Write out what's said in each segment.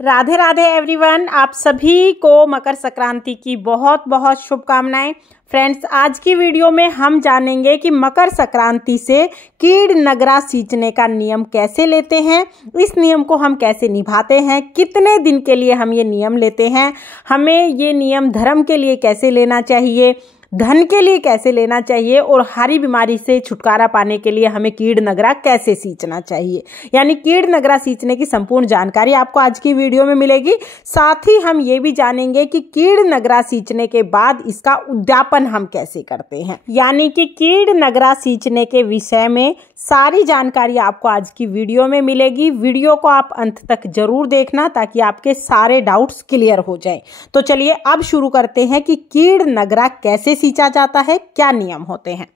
Radhe Radhe everyone, आप सभी को मकर संक्रांति की बहुत बहुत शुभकामनाएं। फ्रेंड्स, आज की वीडियो में हम जानेंगे कि मकर संक्रांति से कीड़ नगरा सींचने का नियम कैसे लेते हैं, इस नियम को हम कैसे निभाते हैं, कितने दिन के लिए हम ये नियम लेते हैं, हमें ये नियम धर्म के लिए कैसे लेना चाहिए, धन के लिए कैसे लेना चाहिए और हरी बीमारी से छुटकारा पाने के लिए हमें कीड़ नगरा कैसे सींचना चाहिए। यानी कीड़ नगरा सींचने की संपूर्ण जानकारी आपको आज की वीडियो में मिलेगी। साथ ही हम ये भी जानेंगे कि कीड़ नगरा सींचने के बाद इसका उद्यापन हम कैसे करते हैं। यानी कि कीड़ नगरा सींचने के विषय में सारी जानकारी आपको आज की वीडियो में मिलेगी। वीडियो को आप अंत तक जरूर देखना ताकि आपके सारे डाउट्स क्लियर हो जाएं। तो चलिए अब शुरू करते हैं कि कीड़ नगरा कैसे सींचा जाता है, क्या नियम होते हैं।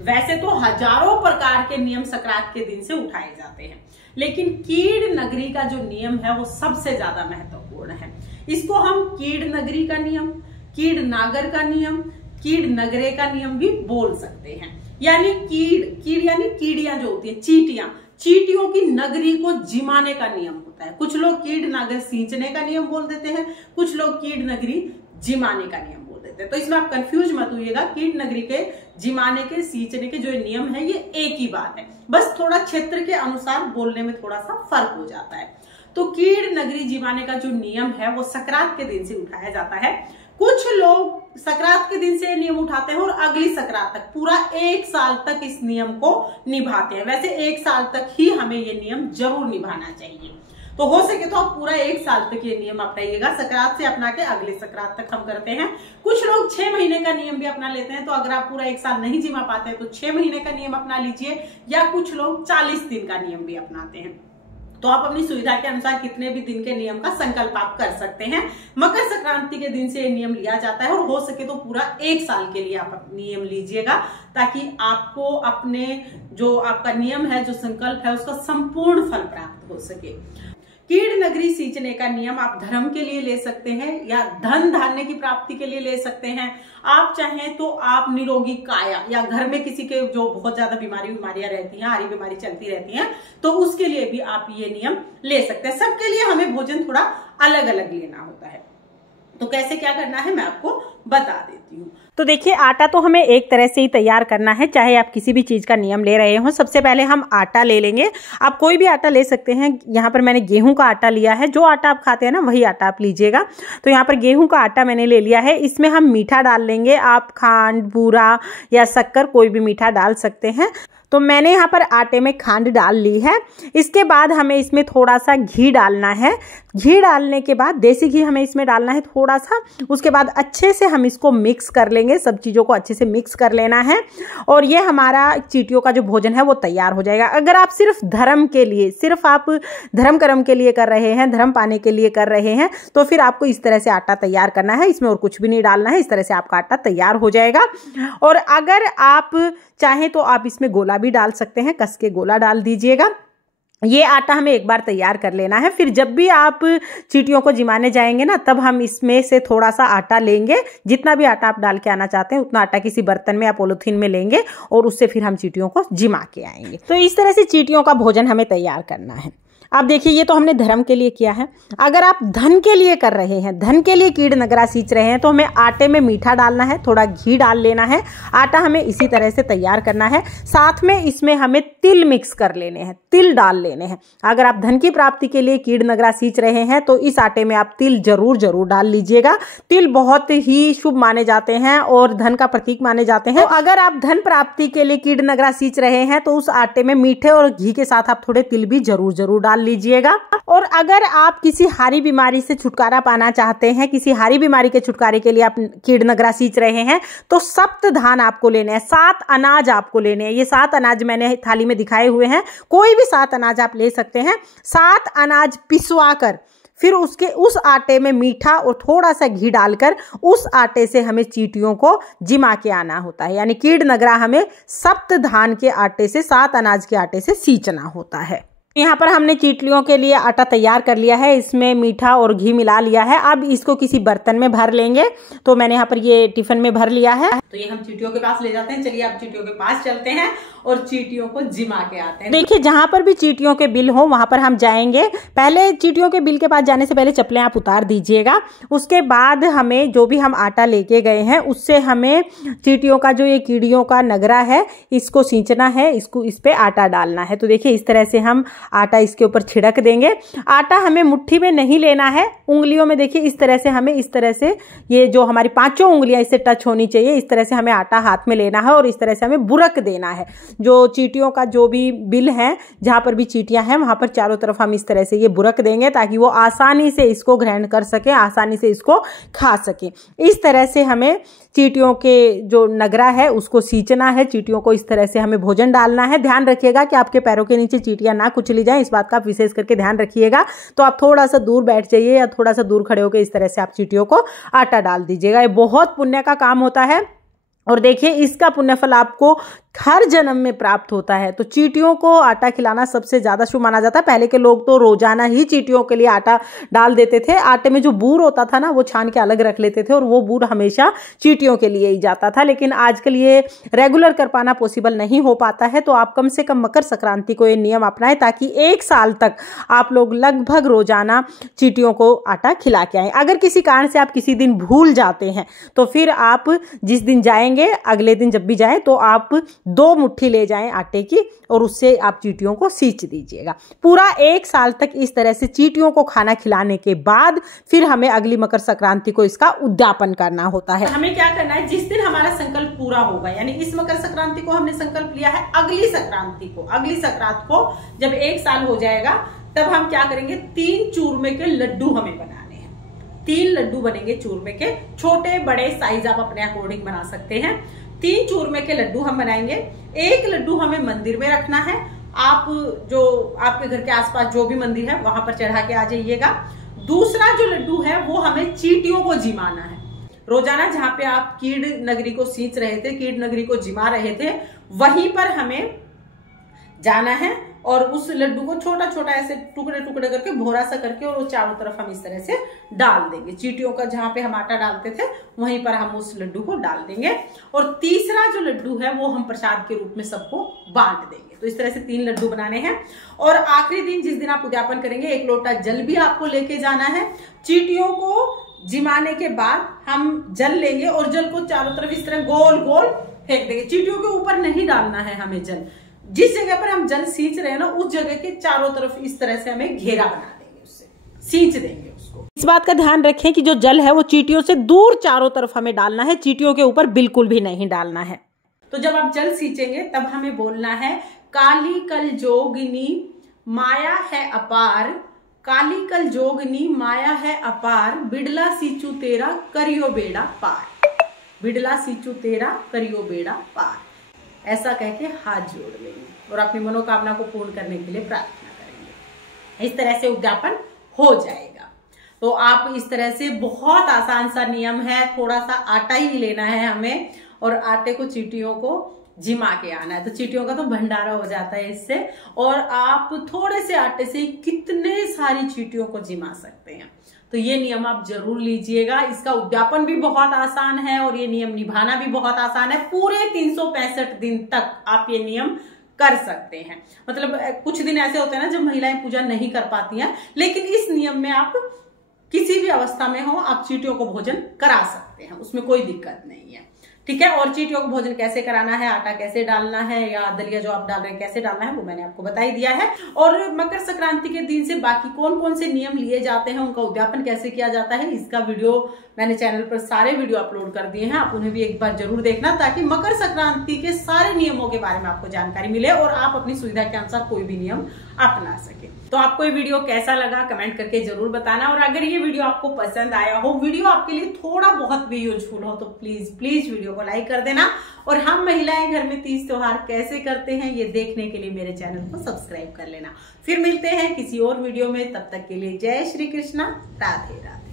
वैसे तो हजारों प्रकार के नियम संक्रांत के दिन से उठाए जाते हैं, लेकिन कीड़ नगरी का जो नियम है वो सबसे ज्यादा महत्वपूर्ण है। इसको हम कीड़ नगरी का नियम, कीड़ नागर का नियम, कीड़ नगरे का नियम भी बोल सकते हैं। यानी कीड़ यानी कीड़ियां जो होती है, चींटियों की नगरी को जिमाने का नियम होता है। कुछ लोग कीड़ नागर सींचने का नियम बोल देते हैं, कुछ लोग कीड़ नगरी जिमाने का नियम बोल देते हैं। तो इसमें आप कंफ्यूज मत होइएगा। कीड़ नगरी के जिमाने के सींचने के जो नियम है ये एक ही बात है, बस थोड़ा क्षेत्र के अनुसार बोलने में थोड़ा सा फर्क हो जाता है। तो कीड़ नगरी जिमाने का जो नियम है वो संक्रांत के दिन से उठाया जाता है। कुछ लोग संक्रांत के दिन से नियम उठाते हैं और अगली संक्रांत तक पूरा एक साल तक इस नियम को निभाते हैं। वैसे एक साल तक ही हमें ये नियम जरूर निभाना चाहिए। तो हो सके तो आप पूरा एक साल तक ये नियम अपनाइएगा। संक्रांत से अपना के अगले संक्रांत तक हम करते हैं। कुछ लोग 6 महीने का नियम भी अपना लेते हैं। तो अगर आप पूरा एक साल नहीं जिमा पाते हैं तो 6 महीने का नियम अपना लीजिए, या कुछ लोग 40 दिन का नियम भी अपनाते हैं। तो आप अपनी सुविधा के अनुसार कितने भी दिन के नियम का संकल्प आप कर सकते हैं। मकर संक्रांति के दिन से नियम लिया जाता है और हो सके तो पूरा एक साल के लिए आप नियम लीजिएगा, ताकि आपको अपने जो आपका नियम है, जो संकल्प है, उसका संपूर्ण फल प्राप्त हो सके। कीड़ नगरी सींचने का नियम आप धर्म के लिए ले सकते हैं या धन धान्य की प्राप्ति के लिए ले सकते हैं। आप चाहें तो आप निरोगी काया या घर में किसी के जो बहुत ज्यादा बीमारियां रहती हैं, हारी बीमारी चलती रहती है, तो उसके लिए भी आप ये नियम ले सकते हैं। सबके लिए हमें भोजन थोड़ा अलग अलग लेना होता है। तो कैसे क्या करना है मैं आपको बता देती हूँ। तो देखिए, आटा तो हमें एक तरह से ही तैयार करना है, चाहे आप किसी भी चीज़ का नियम ले रहे हो। सबसे पहले हम आटा ले लेंगे। आप कोई भी आटा ले सकते हैं। यहाँ पर मैंने गेहूं का आटा लिया है। जो आटा आप खाते हैं ना वही आटा आप लीजिएगा। तो यहाँ पर गेहूं का आटा मैंने ले लिया है। इसमें हम मीठा डाल लेंगे। आप खांड, बूरा या शक्कर कोई भी मीठा डाल सकते हैं। तो मैंने यहाँ पर आटे में खांड डाल ली है। इसके बाद हमें इसमें थोड़ा सा घी डालना है। घी डालने के बाद देसी घी हमें इसमें डालना है थोड़ा सा। उसके बाद अच्छे से हम इसको मिक्स कर लेंगे। सब चीज़ों को अच्छे से मिक्स कर लेना है और ये हमारा चींटियों का जो भोजन है वो तैयार हो जाएगा। अगर आप सिर्फ धर्म के लिए, सिर्फ आप धर्म कर्म के लिए कर रहे हैं, धर्म पाने के लिए कर रहे हैं, तो फिर आपको इस तरह से आटा तैयार करना है। इसमें और कुछ भी नहीं डालना है। इस तरह से आपका आटा तैयार हो जाएगा। और अगर आप चाहें तो आप इसमें गोला भी डाल सकते हैं। कस के गोला डाल दीजिएगा। ये आटा हमें एक बार तैयार कर लेना है। फिर जब भी आप चींटियों को जिमाने जाएंगे ना, तब हम इसमें से थोड़ा सा आटा लेंगे। जितना भी आटा आप डाल के आना चाहते हैं उतना आटा किसी बर्तन में या पॉलीथीन में लेंगे और उससे फिर हम चींटियों को जिमा के आएंगे। तो इस तरह से चींटियों का भोजन हमें तैयार करना है। अब देखिए, ये तो हमने धर्म के लिए किया है। अगर आप धन के लिए कर रहे हैं, धन के लिए कीड़ नगरा सींच रहे हैं, तो हमें आटे में मीठा डालना है, थोड़ा घी डाल लेना है। आटा हमें इसी तरह से तैयार करना है। साथ में इसमें हमें तिल मिक्स कर लेने हैं, तिल डाल लेने हैं। अगर आप धन की प्राप्ति के लिए कीड़ नगरा सींच रहे हैं तो इस आटे में आप तिल जरूर डाल लीजिएगा। तिल बहुत ही शुभ माने जाते हैं और धन का प्रतीक माने जाते हैं। तो अगर आप धन प्राप्ति के लिए कीड़ नगरा सींच रहे हैं तो उस आटे में मीठे और घी के साथ आप थोड़े तिल भी जरूर डाल लीजिएगा। और अगर आप किसी हारी बीमारी से छुटकारा पाना चाहते हैं, किसी हारी बीमारी के छुटकारे के लिए आप कीड़ नगरा सींच रहे हैं, तो सप्त धान आपको लेने हैं, 7 अनाज आपको लेने हैं। ये 7 अनाज मैंने थाली में दिखाए हुए हैं। कोई भी 7 अनाज आप ले सकते हैं। 7 अनाज पिसवा कर फिर उस आटे में मीठा और थोड़ा सा घी डालकर उस आटे से हमें चींटियों को जिमा के आना होता है। यानी कीड़ नगरा हमें सप्त धान के आटे से, 7 अनाज के आटे से सींचना होता है। यहाँ पर हमने चींटियों के लिए आटा तैयार कर लिया है। इसमें मीठा और घी मिला लिया है। अब इसको किसी बर्तन में भर लेंगे। तो मैंने यहाँ पर ये टिफिन में भर लिया है। तो ये हम चींटियों के पास ले जाते हैं। चलिए अब चींटियों के पास चलते हैं और चींटियों को जिमा के आते हैं। देखिए जहां पर भी चींटियों के बिल हो वहां पर हम जाएंगे। पहले चींटियों के बिल के पास जाने से पहले चप्पलें आप उतार दीजिएगा। उसके बाद हमें जो भी हम आटा लेके गए हैं उससे हमें चींटियों का जो ये कीड़ियों का नगरा है इसको सींचना है, इसको इस पे आटा डालना है। तो देखिए इस तरह से हम आटा इसके ऊपर छिड़क देंगे। आटा हमें मुट्ठी में नहीं लेना है, उंगलियों में देखिए इस तरह से हमें, इस तरह से ये जो हमारी 5 उंगलियां इससे टच होनी चाहिए, इस तरह से हमें आटा हाथ में लेना है और इस तरह से हमें बुरक देना है। जो चींटियों का जो भी बिल है, जहां पर भी चींटियां हैं वहां पर चारों तरफ हम इस तरह से ये बुरक देंगे ताकि वो आसानी से इसको ग्रहण कर सके, आसानी से इसको खा सके। इस तरह से हमें चींटियों के जो नगरा है उसको सींचना है। चींटियों को इस तरह से हमें भोजन डालना है। ध्यान रखिएगा कि आपके पैरों के नीचे चींटियां ना कुचली जाएं, इस बात का आप विशेष करके ध्यान रखिएगा। तो आप थोड़ा सा दूर बैठ जाइए या थोड़ा सा दूर खड़े होकर इस तरह से आप चींटियों को आटा डाल दीजिएगा। ये बहुत पुण्य का काम होता है और देखिए इसका पुण्यफल आपको हर जन्म में प्राप्त होता है। तो चींटियों को आटा खिलाना सबसे ज्यादा शुभ माना जाता है। पहले के लोग तो रोजाना ही चींटियों के लिए आटा डाल देते थे। आटे में जो बूर होता था ना वो छान के अलग रख लेते थे और वो बूर हमेशा चींटियों के लिए ही जाता था। लेकिन आजकल ये रेगुलर कर पाना पॉसिबल नहीं हो पाता है। तो आप कम से कम मकर संक्रांति को ये नियम अपनाएं ताकि 1 साल तक आप लोग लगभग रोजाना चींटियों को आटा खिला के आए। अगर किसी कारण से आप किसी दिन भूल जाते हैं तो फिर आप जिस दिन जाएंगे, अगले दिन जब भी जाएं तो आप 2 मुट्ठी ले जाएं आटे की और उससे आप चींटियों को सींच दीजिएगा। पूरा 1 साल तक इस तरह से चींटियों को खाना खिलाने के बाद फिर हमें अगली मकर संक्रांति को इसका उद्यापन करना होता है। हमें क्या करना है, जिस दिन हमारा संकल्प पूरा होगा, यानी इस मकर संक्रांति को हमने संकल्प लिया है, अगली संक्रांत को जब 1 साल हो जाएगा तब हम क्या करेंगे, 3 चूरमे के लड्डू हमें बनाने हैं। 3 लड्डू बनेंगे चूरमे के, छोटे बड़े साइज आप अपने अकॉर्डिंग बना सकते हैं। 3 चूरमे के लड्डू हम बनाएंगे। 1 लड्डू हमें मंदिर में रखना है। आप जो आपके घर के आसपास जो भी मंदिर है वहां पर चढ़ा के आ जाइएगा। दूसरा जो लड्डू है वो हमें चींटियों को जिमाना है। रोजाना जहां पे आप कीड़ नगरी को सींच रहे थे, कीड़ नगरी को जिमा रहे थे, वहीं पर हमें जाना है और उस लड्डू को छोटा छोटा ऐसे टुकड़े टुकड़े करके भोरा सा करके और वो चारों तरफ हम इस तरह से डाल देंगे। चींटियों का जहां पे हम आटा डालते थे वहीं पर हम उस लड्डू को डाल देंगे। और तीसरा जो लड्डू है वो हम प्रसाद के रूप में सबको बांट देंगे। तो इस तरह से 3 लड्डू बनाने हैं। और आखिरी दिन जिस दिन आप उद्यापन करेंगे 1 लोटा जल भी आपको लेके जाना है। चींटियों को जिमाने के बाद हम जल लेंगे और जल को चारों तरफ इस तरह गोल गोल फेंक देंगे। चींटियों के ऊपर नहीं डालना है हमें जल। जिस जगह पर हम जल सींच रहे हैं ना उस जगह के चारों तरफ इस तरह से हमें घेरा बना देंगे, उससे सींच देंगे उसको। इस बात का ध्यान रखें कि जो जल है वो चींटियों से दूर चारों तरफ हमें डालना है, चींटियों के ऊपर बिल्कुल भी नहीं डालना है। तो जब आप जल सींचेंगे तब हमें बोलना है, काली कल जोगिनी माया है अपार, काली कल जोगिनी माया है अपार, बिड़ला सींचू तेरा करियो बेड़ा पार, बिड़ला सींचू तेरा करियो बेड़ा पार। ऐसा कह के हाथ जोड़ लेंगे और अपनी मनोकामना को पूर्ण करने के लिए प्रार्थना करेंगे। इस तरह से उद्यापन हो जाएगा। तो आप इस तरह से, बहुत आसान सा नियम है, थोड़ा सा आटा ही लेना है हमें और आटे को चींटियों को जिमा के आना है। तो चींटियों का तो भंडारा हो जाता है इससे। और आप थोड़े से आटे से कितने सारी चींटियों को जिमा सकते हैं। तो ये नियम आप जरूर लीजिएगा। इसका उद्यापन भी बहुत आसान है और ये नियम निभाना भी बहुत आसान है। पूरे 365 दिन तक आप ये नियम कर सकते हैं। मतलब कुछ दिन ऐसे होते हैं ना जब महिलाएं पूजा नहीं कर पाती हैं, लेकिन इस नियम में आप किसी भी अवस्था में हो आप चींटियों को भोजन करा सकते हैं, उसमें कोई दिक्कत नहीं है। ठीक है। और चींटियों को भोजन कैसे कराना है, आटा कैसे डालना है या दलिया जो आप डाल रहे हैं कैसे डालना है, वो मैंने आपको बता ही दिया है। और मकर संक्रांति के दिन से बाकी कौन कौन से नियम लिए जाते हैं, उनका उद्यापन कैसे किया जाता है, इसका वीडियो मैंने चैनल पर सारे वीडियो अपलोड कर दिए हैं। आप उन्हें भी एक बार जरूर देखना ताकि मकर संक्रांति के सारे नियमों के बारे में आपको जानकारी मिले और आप अपनी सुविधा के अनुसार कोई भी नियम अपना सके। तो आपको ये वीडियो कैसा लगा कमेंट करके जरूर बताना। और अगर ये वीडियो आपको पसंद आया हो, वीडियो आपके लिए थोड़ा बहुत भी यूजफुल हो, तो प्लीज प्लीज वीडियो को लाइक कर देना। और हम महिलाएं घर में तीज त्योहार कैसे करते हैं ये देखने के लिए मेरे चैनल को सब्सक्राइब कर लेना। फिर मिलते हैं किसी और वीडियो में, तब तक के लिए जय श्री कृष्णा, राधे राधे।